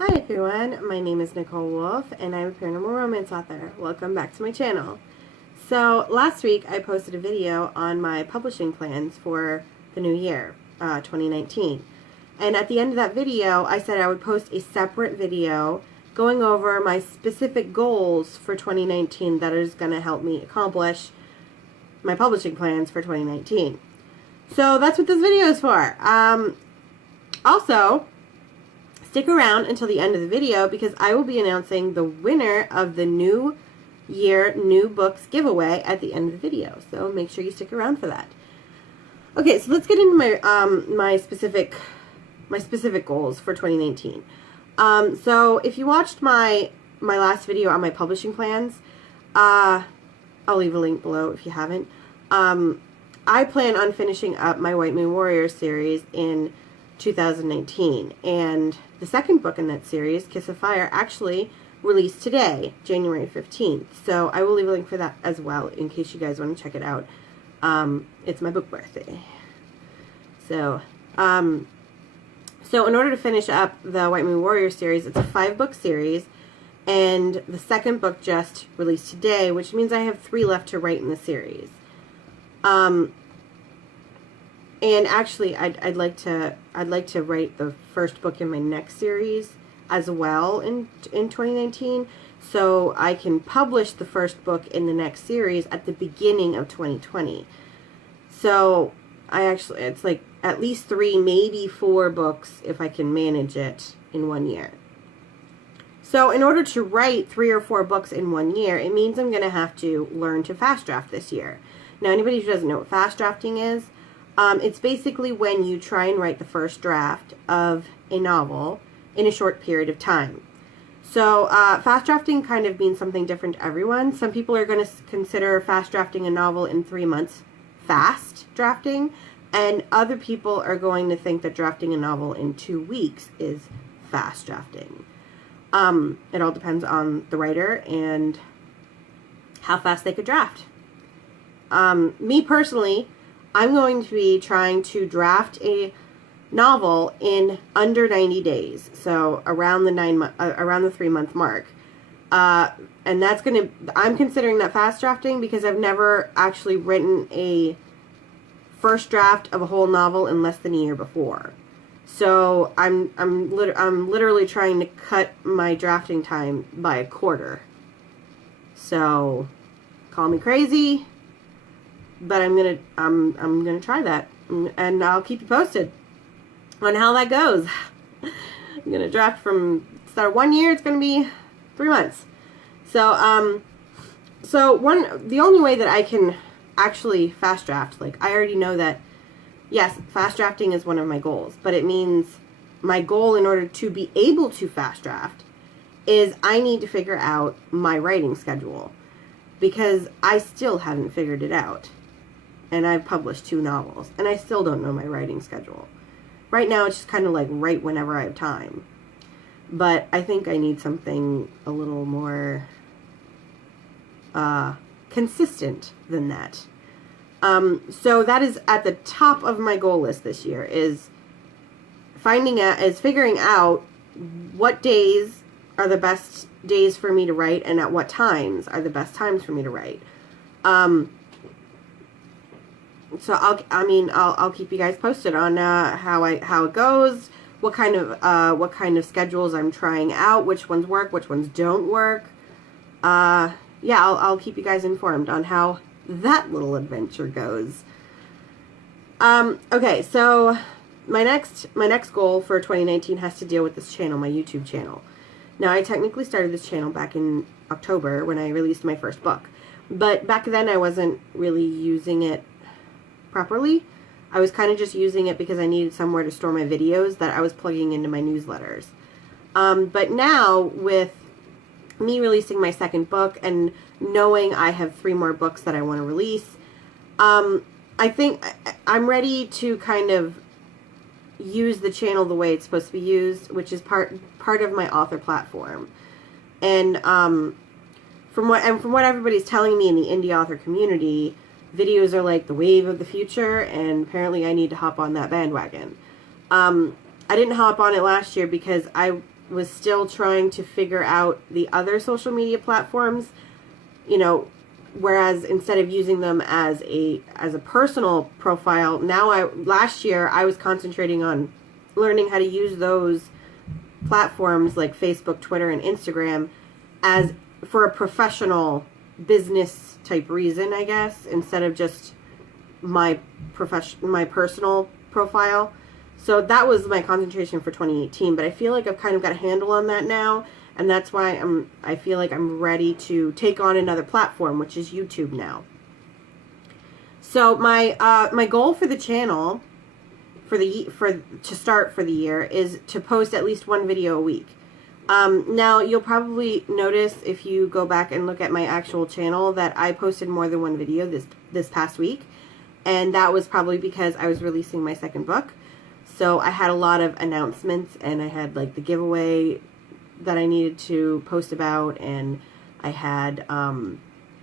Hi everyone, my name is Nicole Wolf and I'm a paranormal romance author. Welcome back to my channel. So last week I posted a video on my publishing plans for the new year, 2019. And at the end of that video I said I would post a separate video going over my specific goals for 2019 that is going to help me accomplish my publishing plans for 2019. So that's what this video is for. Also, stick around until the end of the video because I will be announcing the winner of the New Year New Books giveaway at the end of the video. So make sure you stick around for that. Okay, so let's get into my my specific goals for 2019. So if you watched my last video on my publishing plans, I'll leave a link below if you haven't. I plan on finishing up my White Moon Warriors series in 2019, and the second book in that series, Kiss of Fire, actually released today, January 15th. So I will leave a link for that as well in case you guys want to check it out. It's my book birthday. So in order to finish up the White Moon Warrior series, it's a 5-book series, and the second book just released today, which means I have 3 left to write in the series. And actually, I'd like to write the first book in my next series as well in 2019, so I can publish the first book in the next series at the beginning of 2020. So it's like at least 3, maybe 4 books if I can manage it in 1 year. So in order to write 3 or 4 books in 1 year, it means I'm going to have to learn to fast draft this year. Now, anybody who doesn't know what fast drafting is, it's basically when you try and write the first draft of a novel in a short period of time. So fast drafting kind of means something different to everyone. Some people are going to consider fast drafting a novel in 3 months fast drafting, and other people are going to think that drafting a novel in 2 weeks is fast drafting. It all depends on the writer and how fast they could draft. Me personally, I'm going to be trying to draft a novel in under 90 days, so around the 3-month mark. And that's I'm considering that fast drafting because I've never actually written a first draft of a whole novel in less than a year before. So I'm literally trying to cut my drafting time by a quarter. So call me crazy, but I'm gonna try that, and I'll keep you posted on how that goes. I'm gonna draft from start of 1 year. It's gonna be 3 months. So the only way that I can actually fast draft, like I already know that yes, fast drafting is one of my goals, but it means my goal in order to be able to fast draft is I need to figure out my writing schedule, because I still haven't figured it out. And I've published 2 novels, and I still don't know my writing schedule. Right now, it's just kind of like write whenever I have time. But I think I need something a little more consistent than that. So that is at the top of my goal list this year, is figuring out what days are the best days for me to write, and at what times are the best times for me to write. So I'll keep you guys posted on how it goes, what kind of schedules I'm trying out, which ones work, which ones don't work. Yeah, I'll keep you guys informed on how that little adventure goes. Okay, so my next goal for 2019 has to deal with this channel, my YouTube channel. Now, I technically started this channel back in October when I released my first book, but back then I wasn't really using it properly. I was kind of just using it because I needed somewhere to store my videos that I was plugging into my newsletters. But now, with me releasing my second book and knowing I have 3 more books that I want to release, I think I'm ready to kind of use the channel the way it's supposed to be used, which is part of my author platform. And from what everybody's telling me in the indie author community, videos are like the wave of the future, and apparently I need to hop on that bandwagon. I didn't hop on it last year because I was still trying to figure out the other social media platforms, whereas instead of using them as a personal profile, last year I was concentrating on learning how to use those platforms like Facebook, Twitter, and Instagram as for a professional business type reason, I guess, instead of just my personal profile. So that was my concentration for 2018, but I feel like I've kind of got a handle on that now, and that's why I feel like I'm ready to take on another platform, which is YouTube now. So my goal for the channel to start for the year is to post at least one video a week. Now you'll probably notice if you go back and look at my actual channel that I posted more than one video this past week, and that was probably because I was releasing my second book. So I had a lot of announcements, and I had like the giveaway that I needed to post about, and I had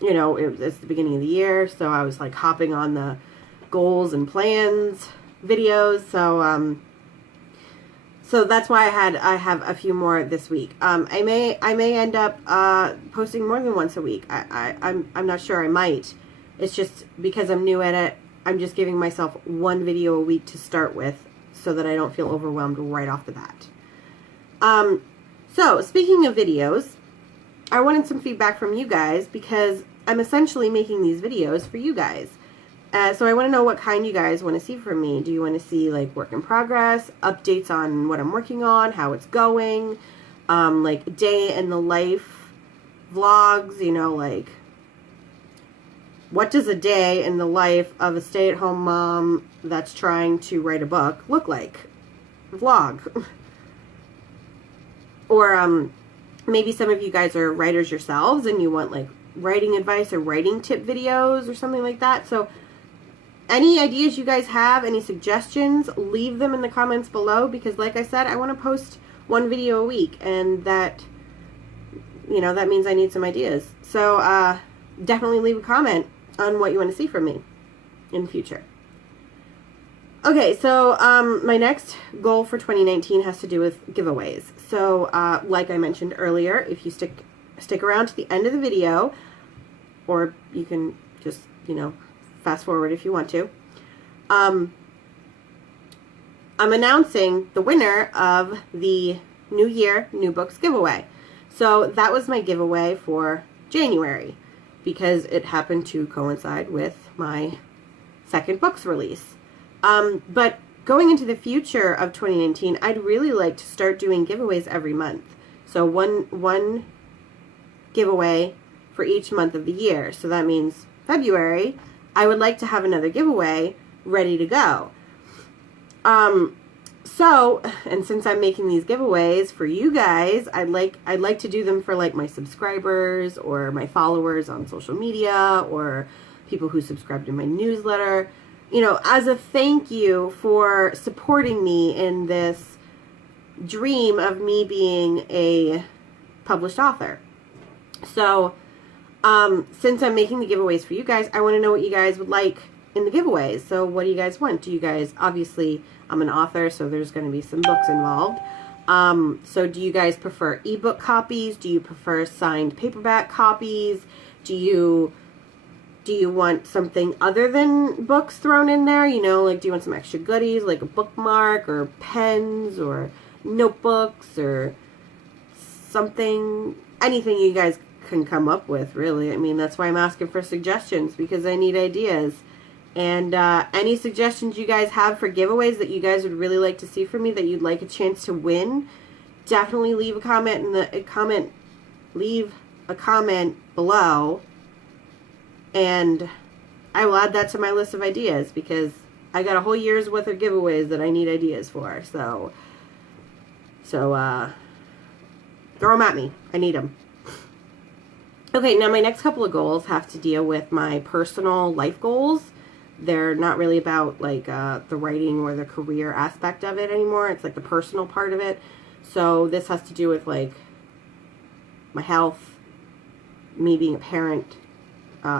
it's the beginning of the year, so I was like hopping on the goals and plans videos. So that's why I have a few more this week. I may end up posting more than once a week. I'm not sure. I might. It's just because I'm new at it. I'm just giving myself one video a week to start with, so that I don't feel overwhelmed right off the bat. So speaking of videos, I wanted some feedback from you guys because I'm essentially making these videos for you guys. So I want to know what kind you guys want to see from me. Do you want to see like work in progress, updates on what I'm working on, how it's going, like day in the life vlogs, like what does a day in the life of a stay-at-home mom that's trying to write a book look like? Vlog. Or maybe some of you guys are writers yourselves and you want like writing advice or writing tip videos or something like that. So any ideas you guys have, any suggestions, leave them in the comments below, because like I said, I want to post one video a week, and that means I need some ideas. So definitely leave a comment on what you want to see from me in the future. Okay, so my next goal for 2019 has to do with giveaways. So like I mentioned earlier, if you stick around to the end of the video, or you can just, fast forward if you want to, I'm announcing the winner of the New Year, New Books giveaway. So that was my giveaway for January, because it happened to coincide with my second book's release. But going into the future of 2019, I'd really like to start doing giveaways every month. So one giveaway for each month of the year. So that means February, I would like to have another giveaway ready to go. And since I'm making these giveaways for you guys, I'd like to do them for like my subscribers or my followers on social media or people who subscribe to my newsletter, as a thank you for supporting me in this dream of me being a published author. So, since I'm making the giveaways for you guys, I want to know what you guys would like in the giveaways. So what do you guys want? Do you guys, obviously, I'm an author, so there's going to be some books involved. So do you guys prefer ebook copies? Do you prefer signed paperback copies? Do you want something other than books thrown in there? Like, do you want some extra goodies, like a bookmark or pens or notebooks or something? Anything you guys can come up with, really. I mean, that's why I'm asking for suggestions, because I need ideas. And any suggestions you guys have for giveaways that you guys would really like to see from me, that you'd like a chance to win, definitely leave a comment leave a comment below, and I will add that to my list of ideas, because I got a whole year's worth of giveaways that I need ideas for. So throw them at me. I need them. Okay, now my next couple of goals have to deal with my personal life goals. They're not really about like the writing or the career aspect of it anymore. It's like the personal part of it. So this has to do with like my health, me being a parent,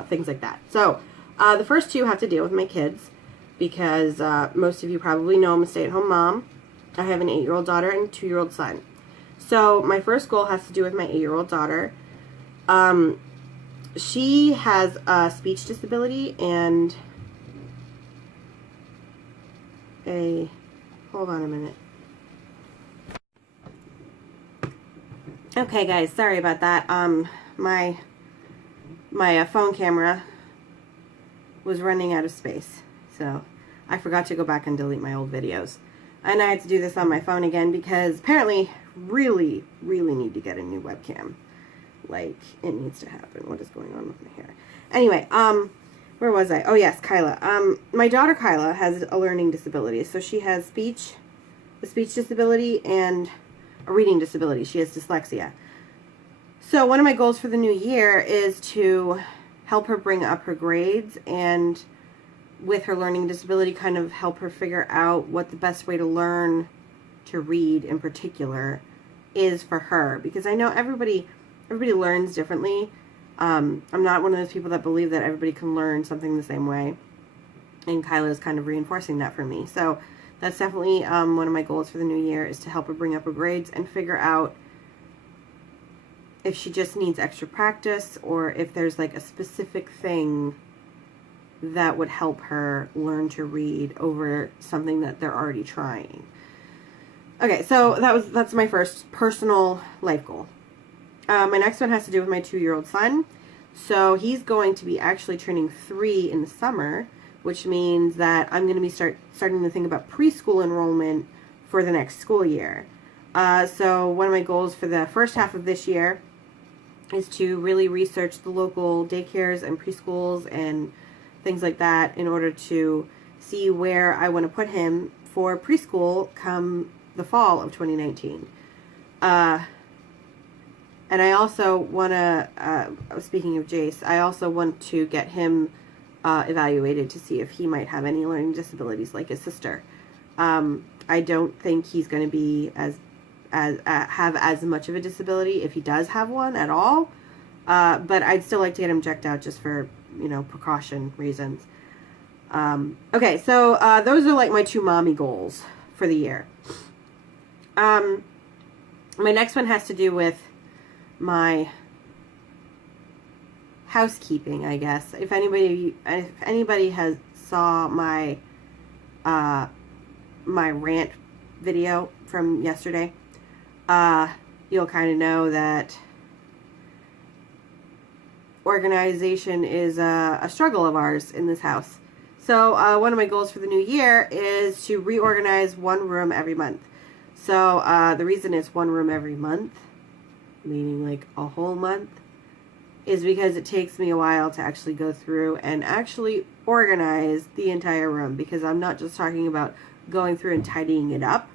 things like that. So the first two have to deal with my kids, because most of you probably know I'm a stay-at-home mom. I have an 8-year-old daughter and a 2-year-old son. So my first goal has to do with my 8-year-old daughter. She has a speech disability and hold on a minute. Okay, guys, sorry about that. My phone camera was running out of space, so I forgot to go back and delete my old videos. And I had to do this on my phone again because apparently really need to get a new webcam. Like, it needs to happen. What is going on with my hair? Anyway, where was I? Oh, yes, Kyla. My daughter Kyla has a learning disability. So she has a speech disability and a reading disability. She has dyslexia. So one of my goals for the new year is to help her bring up her grades and with her learning disability kind of help her figure out what the best way to learn to read in particular is for her. Because I know everybody learns differently. I'm not one of those people that believe that everybody can learn something the same way. And Kyla is kind of reinforcing that for me. So that's definitely one of my goals for the new year is to help her bring up her grades and figure out if she just needs extra practice or if there's like a specific thing that would help her learn to read over something that they're already trying. Okay, so that's my first personal life goal. My next one has to do with my 2-year-old son. So he's going to be actually turning 3 in the summer, which means that I'm going to be starting to think about preschool enrollment for the next school year. So one of my goals for the first half of this year is to really research the local daycares and preschools and things like that in order to see where I want to put him for preschool come the fall of 2019. And I also want to, speaking of Jace, I also want to get him evaluated to see if he might have any learning disabilities like his sister. I don't think he's going to be have as much of a disability if he does have one at all. But I'd still like to get him checked out just for, precaution reasons. Okay, so those are like my 2 mommy goals for the year. My next one has to do with my housekeeping, I guess. If anybody has saw my my rant video from yesterday, you'll kind of know that organization is a struggle of ours in this house. So one of my goals for the new year is to reorganize one room every month. So the reason it's one room every month, meaning like a whole month, is because it takes me a while to actually go through and actually organize the entire room, because I'm not just talking about going through and tidying it up.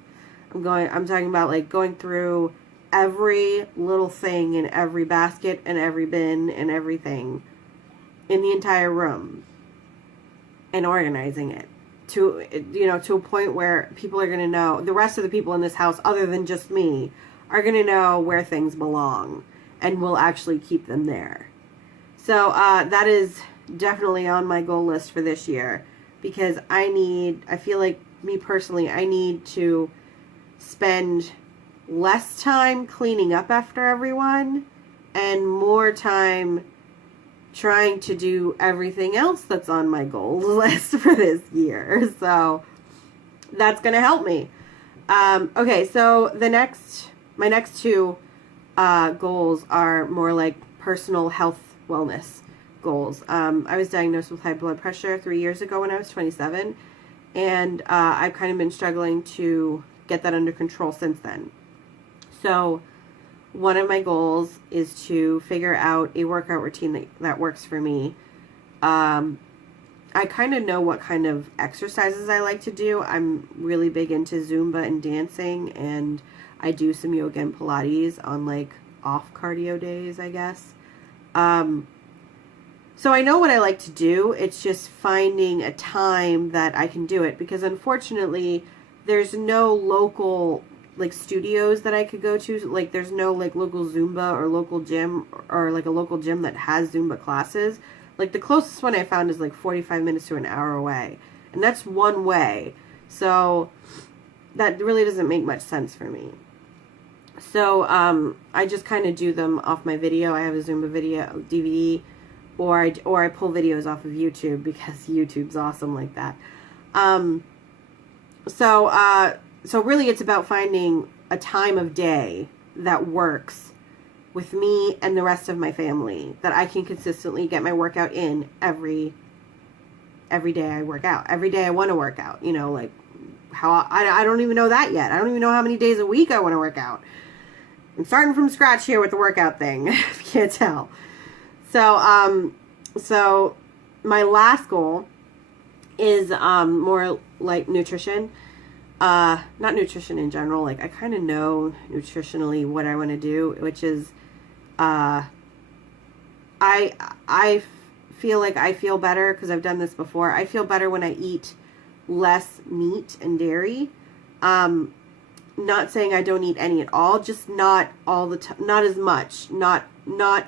I'm talking about like going through every little thing in every basket and every bin and everything in the entire room and organizing it to a point where people are going to know, the rest of the people in this house other than just me are going to know where things belong and will actually keep them there. So that is definitely on my goal list for this year, because I feel like me personally, I need to spend less time cleaning up after everyone and more time trying to do everything else that's on my goals list for this year. So that's going to help me. Okay, so my next 2 goals are more like personal health wellness goals. I was diagnosed with high blood pressure 3 years ago when I was 27, and I've kind of been struggling to get that under control since then. So one of my goals is to figure out a workout routine that works for me. I kind of know what kind of exercises I like to do. I'm really big into Zumba and dancing, and I do some yoga and Pilates on like off cardio days, I guess. So I know what I like to do. It's just finding a time that I can do it, because unfortunately there's no local like studios that I could go to. Like there's no like local Zumba or local gym or like a local gym that has Zumba classes. Like the closest one I found is like 45 minutes to an hour away, and that's one way. So that really doesn't make much sense for me. So I just kind of do them off my video. I have a Zumba video DVD, or I pull videos off of YouTube because YouTube's awesome like that. So really it's about finding a time of day that works with me and the rest of my family, that I can consistently get my workout in every day I work out. Every day I want to work out, you know, like how I don't even know that yet. I don't even know how many days a week I want to work out. I'm starting from scratch here with the workout thing, if you can't tell. So my last goal is more like nutrition. Not nutrition in general. Like I kind of know nutritionally what I want to do, which is I feel like I feel better because I've done this before. I feel better when I eat less meat and dairy. Not saying I don't eat any at all, just not all the time, not as much, not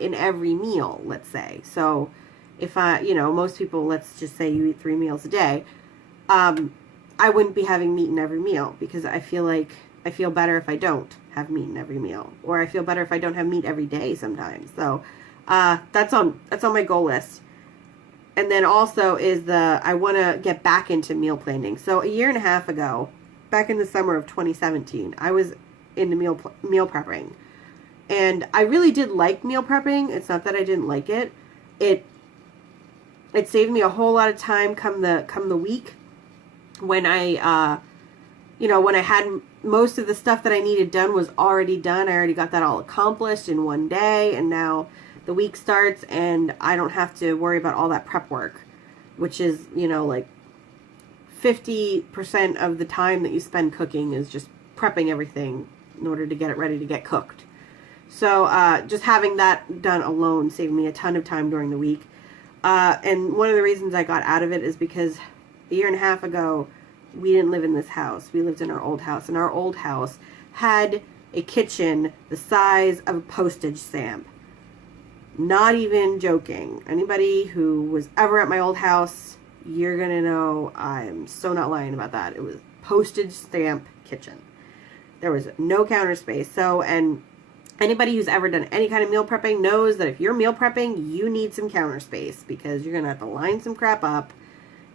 in every meal, let's say. So if most people, let's just say you eat 3 meals a day, I wouldn't be having meat in every meal because I feel better if I don't have meat in every meal, or I feel better if I don't have meat every day sometimes. So that's on my goal list. And then also is I want to get back into meal planning. So a year and a half ago, back in the summer of 2017, I was into meal prepping, and I really did like meal prepping. It's not that I didn't like it. It saved me a whole lot of time come the week when I when I had most of the stuff that I needed done was already done. I already got that all accomplished in one day, and now the week starts and I don't have to worry about all that prep work, which is, like 50% of the time that you spend cooking is just prepping everything in order to get it ready to get cooked. So just having that done alone saved me a ton of time during the week. And one of the reasons I got out of it is because a year and a half ago, we didn't live in this house. We lived in our old house, and our old house had a kitchen the size of a postage stamp. Not even joking. Anybody who was ever at my old house, you're going to know I'm so not lying about that. It was postage stamp kitchen. There was no counter space. So, and anybody who's ever done any kind of meal prepping knows that if you're meal prepping, you need some counter space because you're going to have to line some crap up.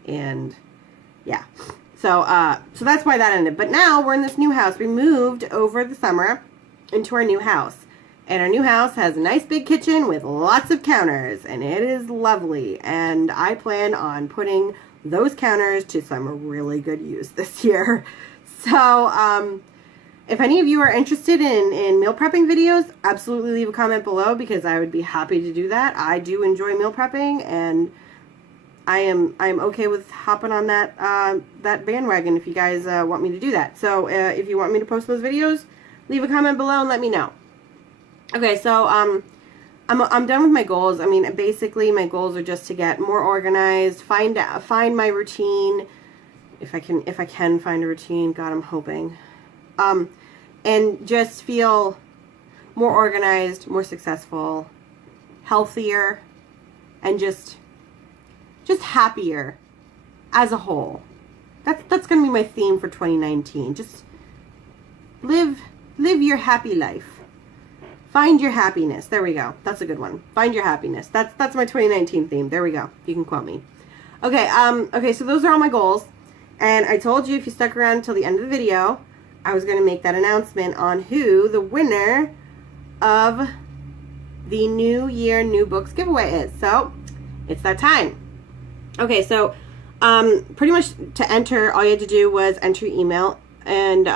And yeah. So that's why that ended. But now we're in this new house. We moved over the summer into our new house. And our new house has a nice big kitchen with lots of counters, and it is lovely. And I plan on putting those counters to some really good use this year. So, if any of you are interested in meal prepping videos, absolutely leave a comment below because I would be happy to do that. I do enjoy meal prepping, and I'm okay with hopping on that bandwagon if you guys want me to do that. So, if you want me to post those videos, leave a comment below and let me know. Okay, so I'm done with my goals. I mean, basically my goals are just to get more organized, find my routine, if I can find a routine. God, I'm hoping, and just feel more organized, more successful, healthier, and just happier as a whole. That's gonna be my theme for 2019. Just live your happy life. Find your happiness. There we go. That's a good one. Find your happiness. That's my 2019 theme. There we go. You can quote me. Okay, okay, so those are all my goals. And I told you if you stuck around until the end of the video, I was going to make that announcement on who the winner of the New Year New Books giveaway is. So, it's that time. Okay, so pretty much to enter, all you had to do was enter your email, and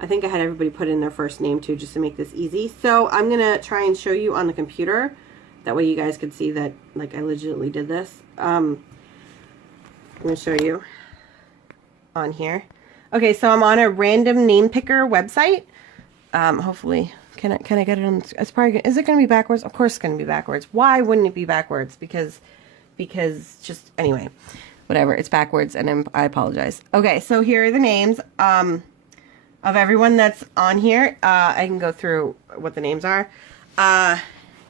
I think I had everybody put in their first name too, just to make this easy. So I'm going to try and show you on the computer. That way you guys could see that, like, I legitimately did this. I'm going to show you on here. Okay, so I'm on a random name picker website. Hopefully, can I get it on? It's probably, is it going to be backwards? Of course it's going to be backwards. Why wouldn't it be backwards? Because just, anyway, whatever. It's backwards, and I apologize. Okay, so here are the names. Of everyone that's on here. I can go through what the names are.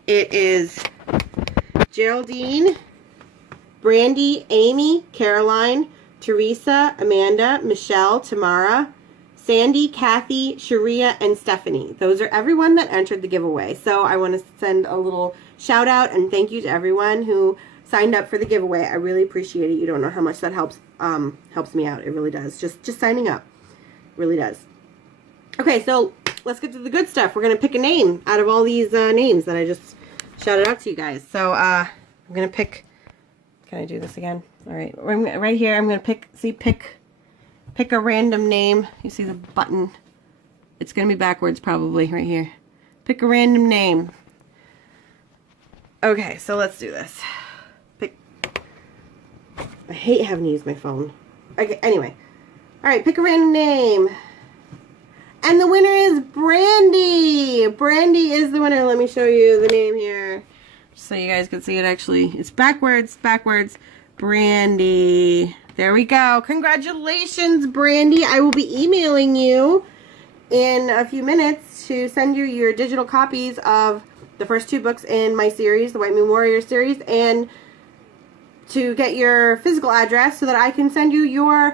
It is Geraldine, Brandy, Amy, Caroline, Teresa, Amanda, Michelle, Tamara, Sandy, Kathy, Sharia, and Stephanie. Those are everyone that entered the giveaway. So I want to send a little shout out and thank you to everyone who signed up for the giveaway. I really appreciate it. You don't know how much that helps me out. It really does. Just signing up really does. Okay, so let's get to the good stuff. We're going to pick a name out of all these names that I just shouted out to you guys. So I'm going to pick, can I do this again? All right, right here I'm going to pick a random name. You see the button? It's going to be backwards probably right here. Pick a random name. Okay, so let's do this. I hate having to use my phone. Okay, anyway. All right, pick a random name. And the winner is Brandy. Brandy is the winner. Let me show you the name here, so you guys can see it. Actually, it's backwards. Brandy. There we go. Congratulations, Brandy. I will be emailing you in a few minutes to send you your digital copies of the first 2 books in my series, the White Moon Warrior series, and to get your physical address so that I can send you your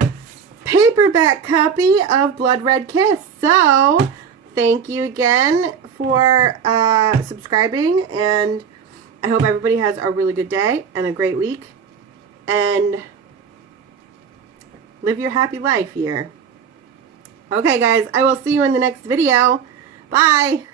paperback copy of Blood Red Kiss. So, thank you again for subscribing, and I hope everybody has a really good day and a great week, and live your happy life here. Okay, guys, I will see you in the next video. Bye!